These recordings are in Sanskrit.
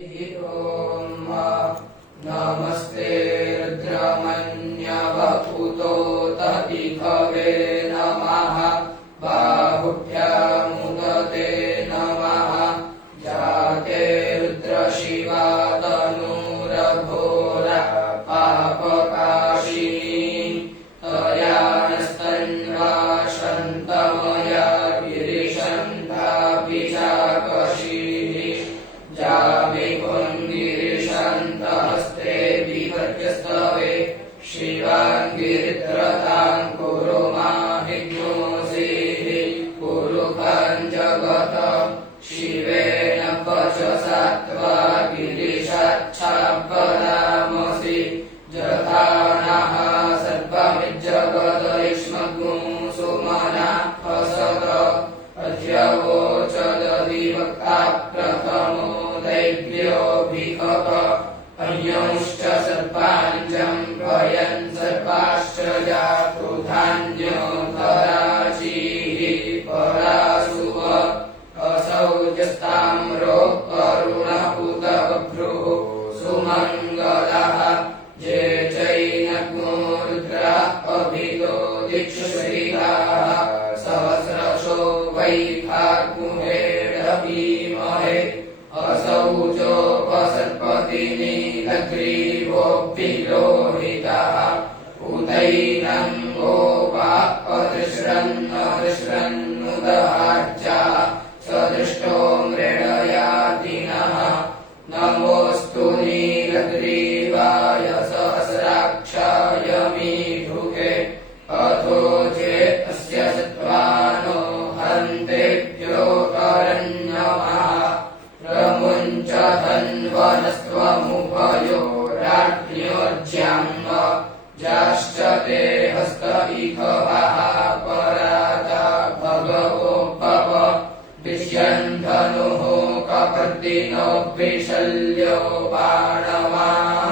ॐ नमस्ते रुद्रमन्यवपुतोत इखवे नमः बाहुभ्यामुदते नमः जाते रुद्रशिवा तनूरघोरा पापकाशिनी तया नस्तन्वा शन्तमया गिरिशन्ताभिषाकशिः जाभिकुन्दिरिशन्तहस्ते विभर्यस्तवे शिवाङ्गिरित्रतां कुरु माहिज्ञोऽसिः कुरु जगत शिवेन वचसा त्वा गिरिशाच्छापदामसि यथा नः सर्वमिज्जगदयिष्मग्नो सुमना फसत अध्यवोचदधिवक्ता प्रथमो दैव्योऽभिकप अन्योश्च सर्पाञ्जं भयन् सर्पाश्च जातुधान्योऽधराचिः परासुव असौजस्ताम्रो अरुणपुतबभ्रुः सुमङ्गलः ये चैनग्नो रुद्रा अभितो दिक्षुश्रीकाः सहस्रशो वै फार्गुहेडभीमहे असौजोपसर्पति नीलग्रीवोऽभिलोहितः उदैनं गोपा अदृश्रन्नुदहार्चा सदृष्टो मृडयातिनः नमोऽस्तु नीलग्रीवाय सहस्राक्षाय मीढुके अथो चेतस्य सत्त्वानो हन्तेभ्यो करन्यमः प्रमुञ्च धन्वनस्त्वमुभयो राज्ञोर्ज्याम्ब जाश्च ते हस्त इखवः पराता भगवो भव विष्यन् धनुः कपर्दिनो विशल्यो बाणवाः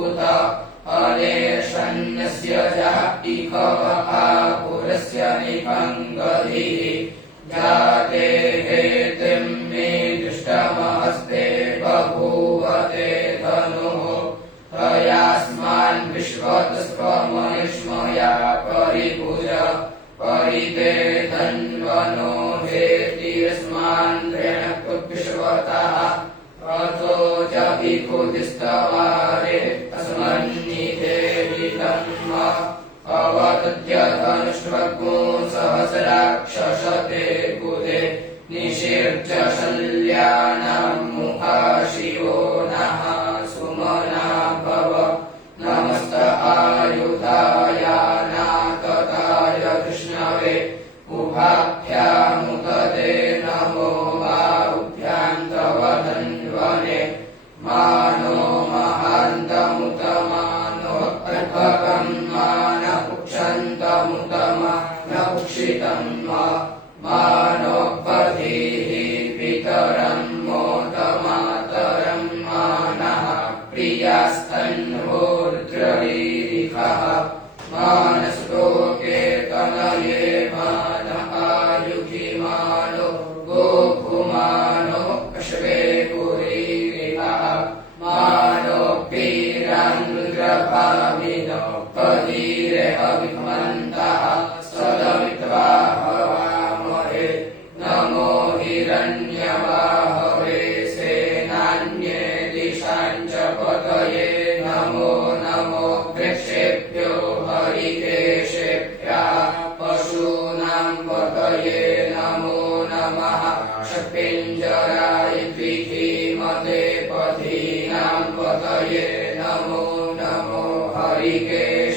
उत अनेशन्यस्य जा इखवः पुरस्य निपङ्गधिः जाते हेतिं मे दृष्टमहस्ते बभूवते धनुः तयास्मान् विश्वतस्त्वमनिष्मया परिभुज परिते धन्वनो हेतिरस्मान् ऋणकृद्विश्वतः अथो च भिकुदिस्तवारे अस्मन्निधे विधन्म अवतत्य धनुष्वग्नो सहस्राक्षसते कुदे निषेर्च शल्यानां मुखा शिवो नः सुमना भव नमस्त आयुधायानातताय कृष्णवे उभाभ्यामुदते नमो बाहुभ्यां तव धन्वने मानो महान्तमुतमानो अर्भकं मानपुक्षन्तमुतमानपुक्षितं मानोपधिः पितरं मोदमातरं मानः प्रियास्तन्वोर्द्ररीरिखः मानस्तोके तनये मान आयुधि मानो गोभुमानो अश्वे पुरीरिखः मानो पीरान्द्रभामिनो पदीरे अभिमन्तः सदमित्वा हवामहे नमो हिरण्यवाहवे सेनान्ये दिशाञ्च पतये नमो नमो वृक्षेभ्यो हरिकेशेभ्यः पशूनां पतये नमो नमः षट्पिञ्जराय द्विधीमते पथीनां पतये नमो नमो हरिकेशायोपवीतिने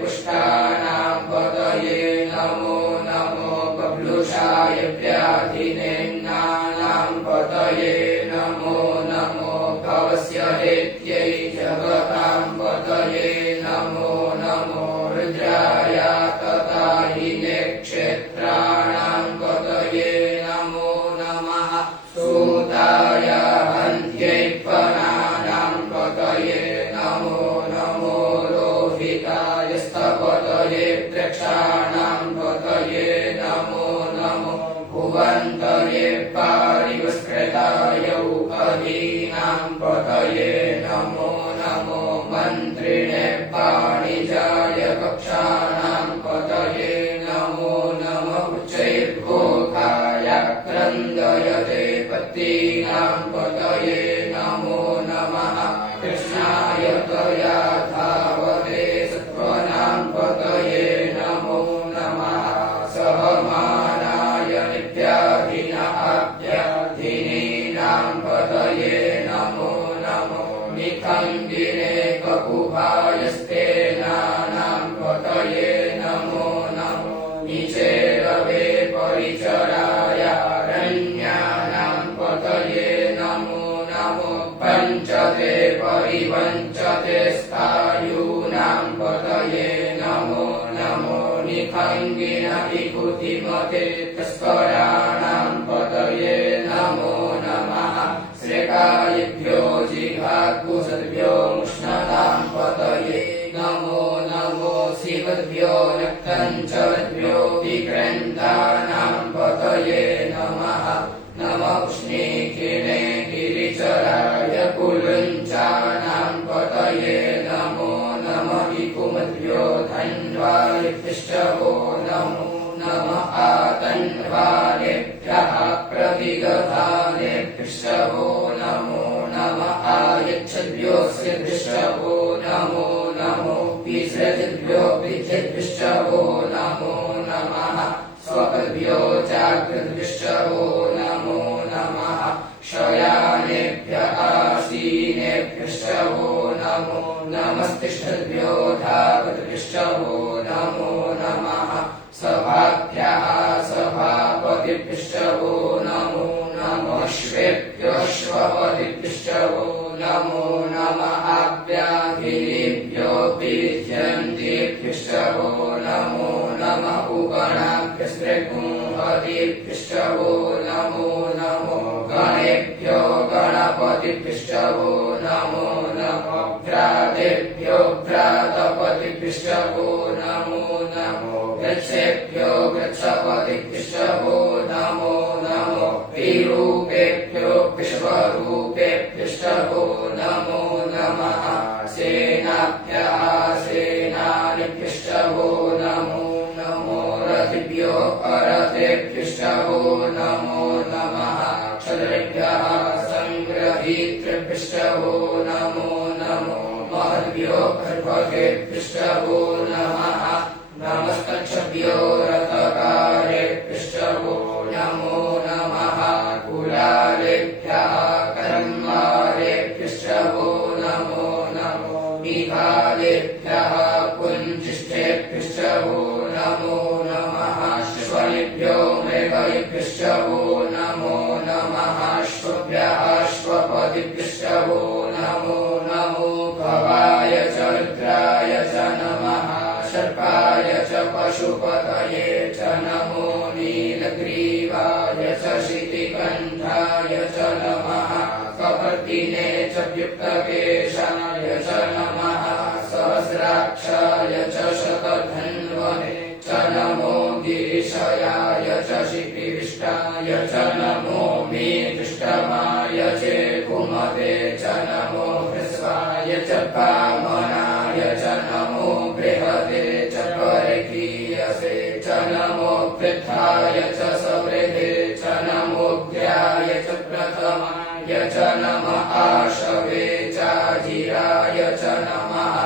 पुष्टानां पतये नमो नमो बभ्लुषाय व्याधिनेन्नानां पतये नमो नमो भवस्य हेत्यै जगतां पतये नमो नमो रुद्राय तताहिने क्षेत्राणां पतये नमो नमः सूताय हन्त्यै पनानां पतये नमो नमो लोहिताय स्तपतये वृक्षाणां पतये नमो नमो भुवन्तये पारिवस्कृता पत्तीनां पतये नमो नमः कृष्णाय त्वया धावते सत्त्वानां पतये नमो नमः सहमानाय नित्याधीनाभ्याधीनीनां पतये नमो नमो निखण्डिने ककुभायस्तेनानां पतये नमो नमो निचेरवे परिचराय रण्यानां पतये नमो नमो पञ्चते परिवञ्चते स्थायूनां पतये नमो नमो निखङ्गिन विभूतिमते तस्कराणां पतये नमो नमः श्रेकायेभ्यो जिघात्कुशद्भ्यो मुष्णतां पतये नमो नमो शिवद्भ्यो रक्तञ्चरद्भ्यो विक्रन्दानां पतये नमः नमः उष्णीकिने गिरिचराय कुलुञ्चानां पतये नमो नमः विकुमद्भ्यो धन्वाय पृष्ठवो नमो नमः आतन्वानेभ्यः प्रविगधाने पृष्ठवो नमो नमः आयच्छद्भ्योऽस्य पृष्ठवो नमो नमो विसृजद्भ्यो विद्युत्पृष्ठवो नमो नमः स्वपद्भ्यो जागृद्पृष्ठवो नमो नमः शयानेभ्यः आसीनेभ्यश्चवो नमो नमस्तिष्ठद्भ्यो धावद्पृष्ठवो नमो नमः सभाभ्यः सभापतिपृष्ठवो नमो नमः श्वेभ्योऽश्वपतिपृष्ठवो नमो नमः आभ्याधिभ्यो विद्यन्तेभ्यश्चवो नमो नमः उगणाभ्यस्त्रिगुंहतिभ्यश्चवो नमो नमो गणेभ्यो गणपतिभ्यश्चवो नमो नमो भ्रातेभ्यो भ्रातपतिभ्यश्चवो नमो नमो वृक्षेभ्यो वृक्षपतिभ्यश्चवो नमो नमो विरूपेभ्यो विश्वरूपेभ्यश्चवो नमो नमः सेनाभ्यः सेनानिभ्यश्चवो नमो नमो रथिभ्यो अरथेभ्यश्चवो नमो नमः क्षत्रिभ्यः सङ्ग्रहीतृभ्यश्चवो नमो नमो महद्भ्यो खड्गेभ्यश्चवो नमः नमस्तक्षभ्यो रथकारेभ्यश्चवो नमो नमः कुलालेभ्यः कर्मारेभ्यश्चवो नमो नमो निहालेभ्यः कुञ्जिष्ठेभ्यश्चवो नमो नमः श्वनेभ्यो मृगेभ्यश्चवो नमो नमः श्वभ्यः श्वपतिभ्यश्चवो नमो नमो भवाय च रुद्राय च नमः सर्पाय च पशुपतये च नमो नीलग्रीवाय च शितिकण्ठाय च नमः कपर्दिने च व्युक्तकेशाय च नमः सहस्राक्षाय च शतधन्वने च नमो गिरिशयाय च शिपिविष्टाय च नमो मेदुष्टमाय चेकुमते च नमो हृस्वाय च पामनाय च नमो बृहते च परिकीयसे च नमो वृद्धाय च सवृद्धे च नमोऽग्र्याय च प्रथमाय च नमः आशवे चाजिराय च नमः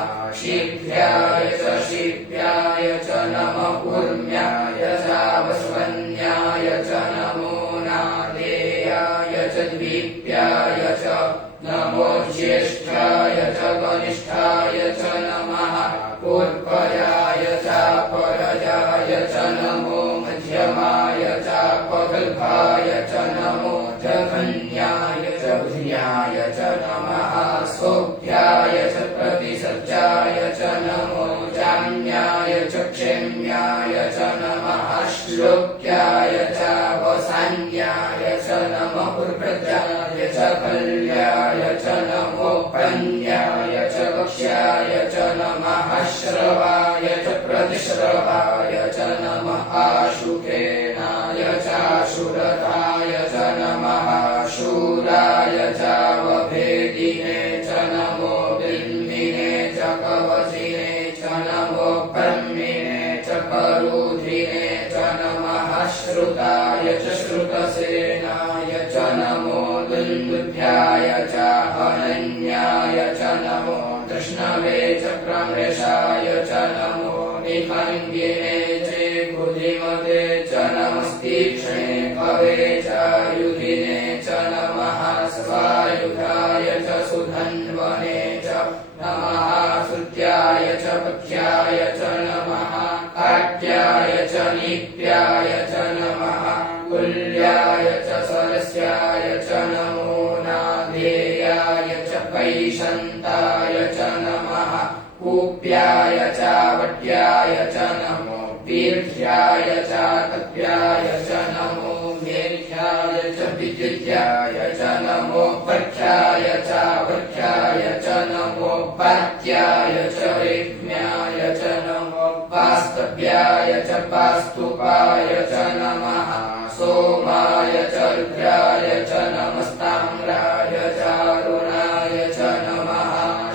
शीघ्राय च शीघ्राय च नमः कूर्म्याय च वस्वन्याय च नमो नादेयाय च द्वीप्याय च नमो ज्येष्ठाय च कनिष्ठाय च नमः पूर्वजाय च परजाय च नमो मध्यमाय च पगल्भाय च नमो जघन्याय च बुध्याय च नमः सौभ्याय च प्रतिसज्जाय च नमो जाम्याय च क्षेम्याय च नमः श्लोक्याय च वसान्याय च नमः पुर्प्रजाय च कल्याय च नमो पन्याय च वक्ष्याय च नमः श्रवाय च प्रतिश्रवाय च नमः आशुकेनाय च शूरताय च नमः शूराय च वभेदिने च नमो बिन्दिने च कवचिने च नमो ब्रह्मिणे च करुधिने च नमः श्रुताय च श्रुतसेनाय च नमो अभ्याय च अनन्याय च नमो कृष्णवे च प्रमृषाय च नमो निखङ्गिने च बुद्धिमते च नमस्तीक्ष्णे कवे च युधिने च नमः स्वायुधाय च सुधन्वने च नमः श्रुत्याय च पथ्याय च नमः काट्याय च नित्याय च नमः कुल्याय च सरस्याय च नमो नाधेयाय च कैशन्ताय च नमः कूप्याय च वट्याय च नमो दीर्घ्याय च कप्याय च नमो मेघ्याय च विद्युत्याय च नमो पथ्याय च वृक्षाय च नमो पात्याय च रेक्म्याय च नमो पास्तव्याय च पास्तुपाय च नमः सोमाय च रुद्राय च नमस्ताम्राय च अरुणाय च नमः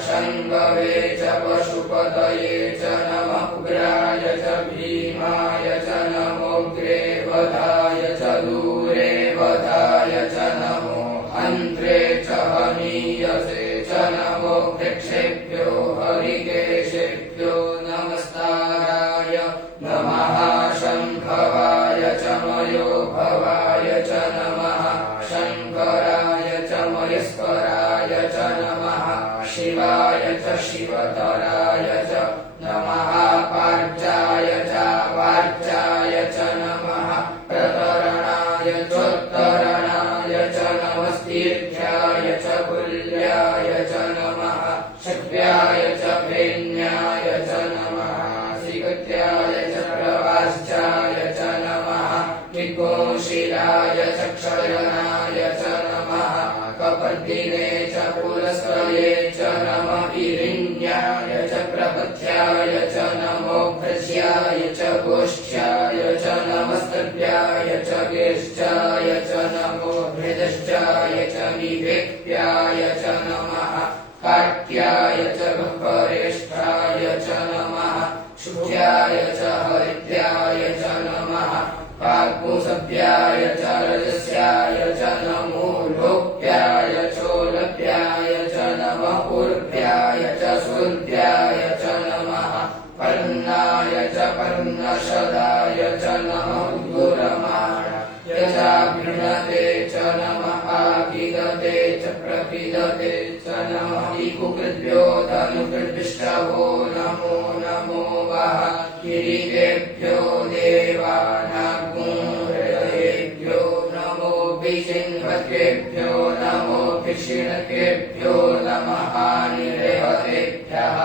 शम्भवे च पशुपतये च नमः उग्राय च भीमाय च नमोऽग्रे वधाय च दूरे वधाय च नमो अन्त्रे च हनीयसे च नमो वृक्षेभ्यो हरिकेशेभ्यो नमस्ताराय नमः शम्भवाय च मयोभवाय च नमः शङ्कराय च मयस्कराय च नमः शिवाय च शिवतराय च नमः पार्चाय च वार्चाय च नमः प्रतरणाय चोत्तरणाय च नमस्तीर्थ्याय च कुल्याय च नमः शक्त्याय च प्रेण्याय च नमः श्रीगत्याय च प्रवाश्चाय च नमः विघोषिराय च क्षयनाय च नमः कपर्दिने च पुरस्कये च नमः विरिण्याय च प्रपथ्याय च नमो भ्रज्याय च गोष्ठ्याय च नमस्तभ्याय च गेष्ठाय च नमो हृदश्चाय च विवेक्याय च नमः काट्याय च बह्वरेष्ठाय च नमः शुद्ध्याय च हरिद्याय च नमः पाल्पुसभ्याय च रजस्याय च नमो लोप्याय चोलप्याय च नमः ऊर्ध्याय च सूर्ध्याय च नमः पर्णाय च पर्णशदाय च नमः गुरमाणाय च गृणते च नमः आगिदते च प्रपिदते च नमः इकुकृद्भ्यो धनुकृद्भिष्टवो नमो नमो वः किरीटेभ्यो देवानाग्निहृदयेभ्यो नमो विचिन्वकेभ्यो नमो विषिणकेभ्यो नमः निरेहतेभ्यः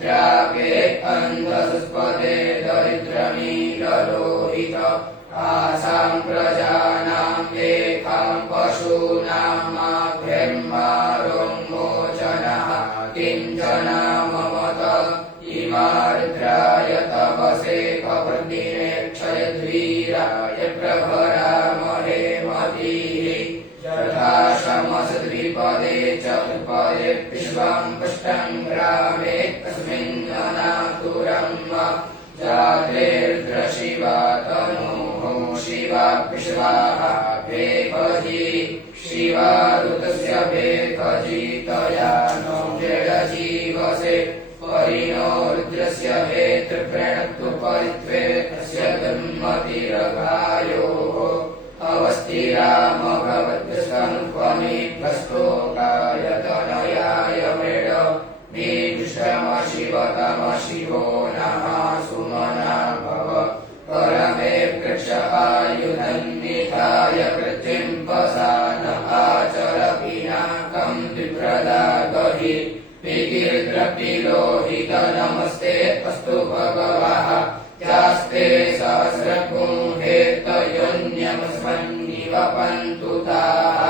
द्रावे अन्धसुस्पदे दरिद्रमीललोहित आसां प्रजानां एकां पशूनामाभ्यम्मारोन्मोचनः किञ्चन ममत इमार्द्राय तपसे कपर्दिने क्षयद्वीराय प्रभरामहे मतिः यथा शमसद्विपदे चतुर्पदे विश्वं पुष्टं ग्रामे तस्मिन्ननातुरं जातेर्द्रशिवा तनोः शिवा विश्वाः भेकजी शिवा ऋतस्य भेकजी तया नो जडजीवसे परिणो रुद्रस्य भेतृप्रणक्तु परित्वे तस्य दुर्मतिरघायोः अवस्थिरामभवद्स्तनुत्वमेभ्यस्तोकाय तनयाय मृड नीष्टम शिवतम शिवो नः सुमना भव परमे वृक्ष आयुधन्निधाय पृथ्वीं वसान आचर पिनाकं विप्रदागहि विकीर्द्रपिलोहित नमस्ते अस्तु भगवः यास्ते सहस्रगुंहेतयोन्यमस्मन्निवपन्तु ताः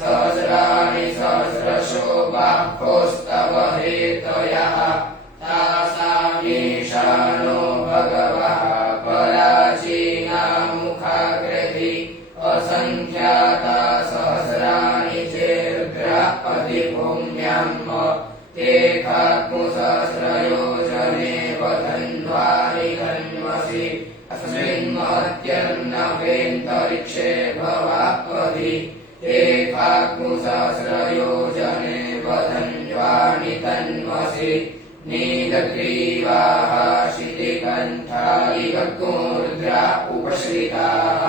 सहस्राणि सहस्रशो बाह्वोस्तव हेतयः तासामीशानो भगवः पराचीनामुखाग्रहि असङ्ख्याता सहस्राणि चेर्ग्रा अधिभूम्यां ते खात्मुसहस्रयोजने वधन्वानि धन्वसि अस्मिन् महत्यन्नवेन्तरिक्षे भवापदि ते खाग्मुसहस्रयोजने वधन्वानि तन्मसि नीलग्रीवाः शितिकण्ठा इव कूर्द्रा उपश्रिताः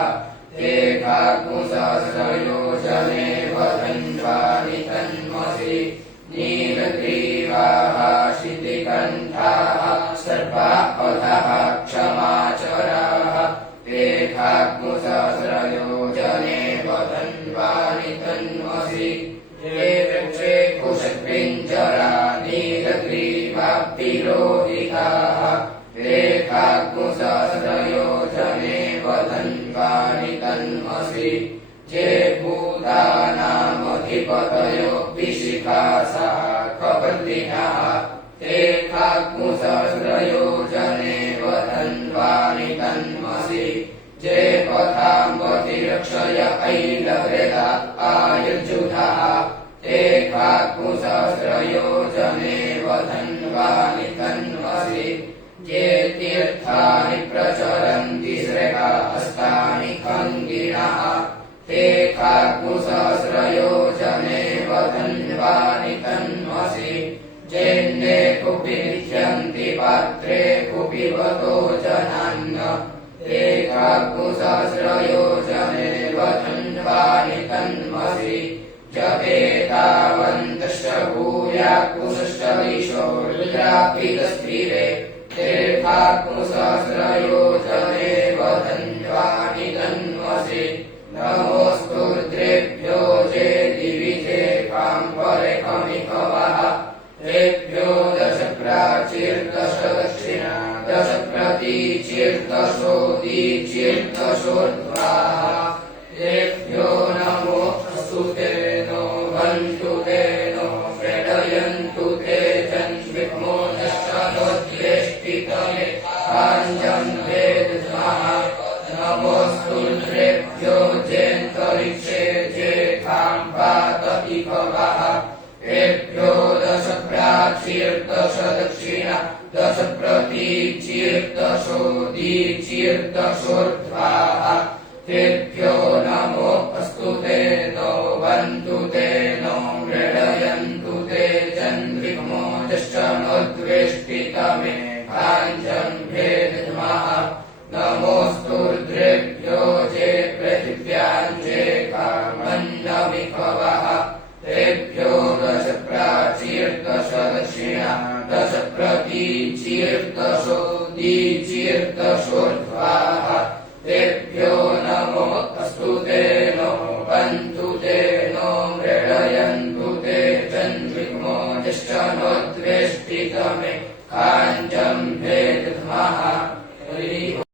ते खाग्मुसहस्रयोजने वधन्वानि तन्मसि नीलग्रीवाः शितिकण्ठाः सर्वा अधः क्षमाचराः ते खाग्मुसहस्रयोजने वधन्वानि तन्मसि ये वृक्षे कुशपिञ्जरा नीलग्रीवाभिरोहिताः ते खाग्मुसहस्रयोजने वधन्वानि तन्मसि ये भूतानामधिपतयो विशिखासः कपर्दिनः ते खाग्मुसहस्रयोजने वधन्वानि तन्मसि जे पथाम्बतिरक्षय ऐलव्रता आयुर्जुधाः ते खाग्मुसहस्रयोजने वधन्वानि तन्मसि ये तीर्थानि प्रचरन्ति श्रेष्ठहस्तानि खङ्गिनः ते खाग्मुसहस्रयोजने वधन्वानि तन्मसि जेन्ने कुपिध्यन्ति पात्रे कुपिवतो जनान्न ते खाग्मुसहस्रयोजने वधन्वानि तन्मसि जपेतावन्तश्च भूयाकुशश्च दिशो रुद्रापितस्थिरे ते खाग्मुसहस्रयोजने वधन्वानि तन्मसि नमोऽस्तु रुद्रेभ्यो जे दिविजे काम्बरेखमिकवः तेभ्यो दश प्राचीर्दश दक्षिणा दश प्रतीचीर्दशोदीचीर्दशोर्ध्वाः तेभ्यो नमो अस्तु ते नो बन्तु ते नो प्रेरयन्तु ते जन्विग्मो दशोद्वेष्टितमे काञ्जं वेदस्मः नमोऽस्तु रुद्रेभ्यो जेऽन्तरिक्षे जे खाम्पाततिभवः तेभ्यो दश प्राचीर्दश दक्षिणा दश प्रतीचीर्दशोदीचीर्दशोर्ध्वाः तेभ्यो नमो अस्तु ते नो बन्तु ते नो मृडयन्तु ते चन्द्रिग्मो जश्चनोद्वेष्टितमे काञ्जं भेदद्मः नमोऽस्तु रुद्रेभ्यो जे पृथिव्यां जे कामन्नमिखवः तेभ्यो दश प्राचीर्दश दक्षिणा दश प्रतीचीर्दशोदीचीर्दशोर्ध्वाः तेभ्यो नमो अस्तु ते नो बन्तु ते नो मृडयन्तु ते चन्द्रिग्मो जश्चनोद्वेष्टितमे काञ्जं भेदद्मः